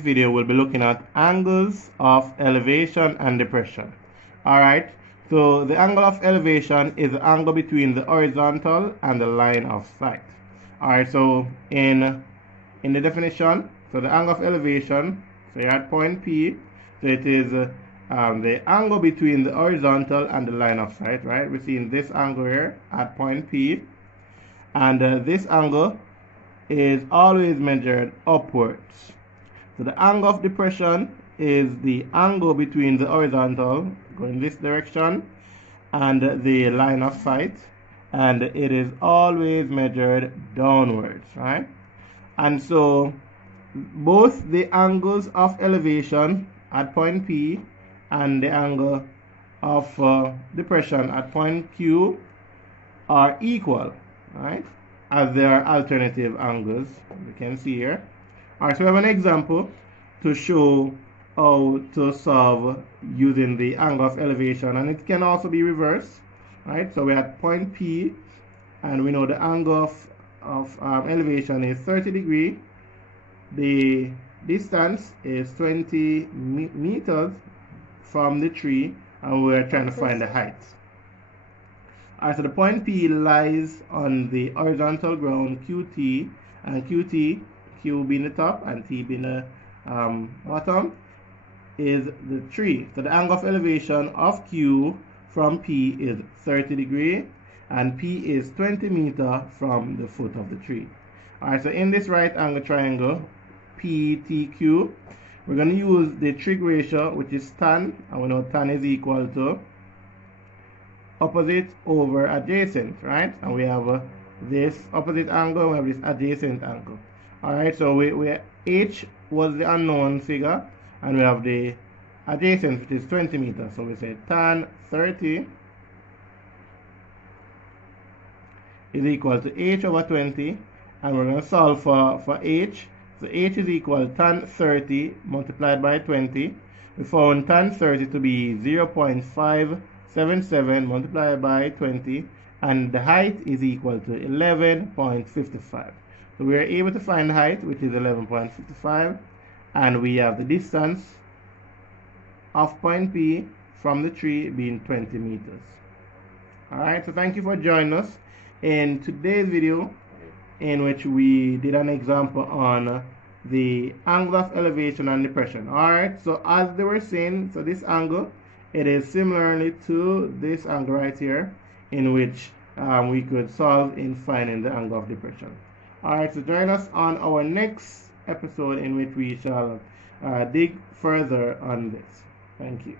today's video, we'll be looking at angles of elevation and depression. Alright, so the angle of elevation is the angle between the horizontal and the line of sight. Alright, so in the definition, so the angle of elevation, so you're at point P, so it is the angle between the horizontal and the line of sight, right? We're seeing this angle here at point P, and this angle is always measured upwards. So the angle of depression is the angle between the horizontal, going this direction, and the line of sight, and it is always measured downwards, right? And so both the angles of elevation at point P and the angle of depression at point Q are equal, right? As there are alternative angles, you can see here. Alright, so we have an example to show how to solve using the angle of elevation, and it can also be reversed, right? So we're at point P, and we know the angle of elevation is 30 degrees. The distance is 20 meters from the tree, and we're trying to find the height. Alright, so the point P lies on the horizontal ground QT, and QT, Q being the top and T being the bottom, is the tree. So the angle of elevation of Q from P is 30 degrees, and P is 20 meters from the foot of the tree. Alright, so in this right angle triangle, PTQ, we're going to use the trig ratio, which is tan, and we know tan is equal to opposite over adjacent, right? And we have this opposite angle, we have this adjacent angle. Alright, so we H was the unknown figure, and we have the adjacent, which is 20 meters. So we say tan 30 is equal to H over 20, and we're going to solve for H. So H is equal to tan 30 multiplied by 20. We found tan 30 to be 0.577 multiplied by 20, and the height is equal to 11.55. So we are able to find the height, which is 11.55, and we have the distance of point P from the tree being 20 meters. Alright, so thank you for joining us in today's video, in which we did an example on the angle of elevation and depression. Alright, so as they were saying, so this angle, it is similarly to this angle right here, in which we could solve in finding the angle of depression. Alright, so join us on our next episode, in which we shall dig further on this. Thank you.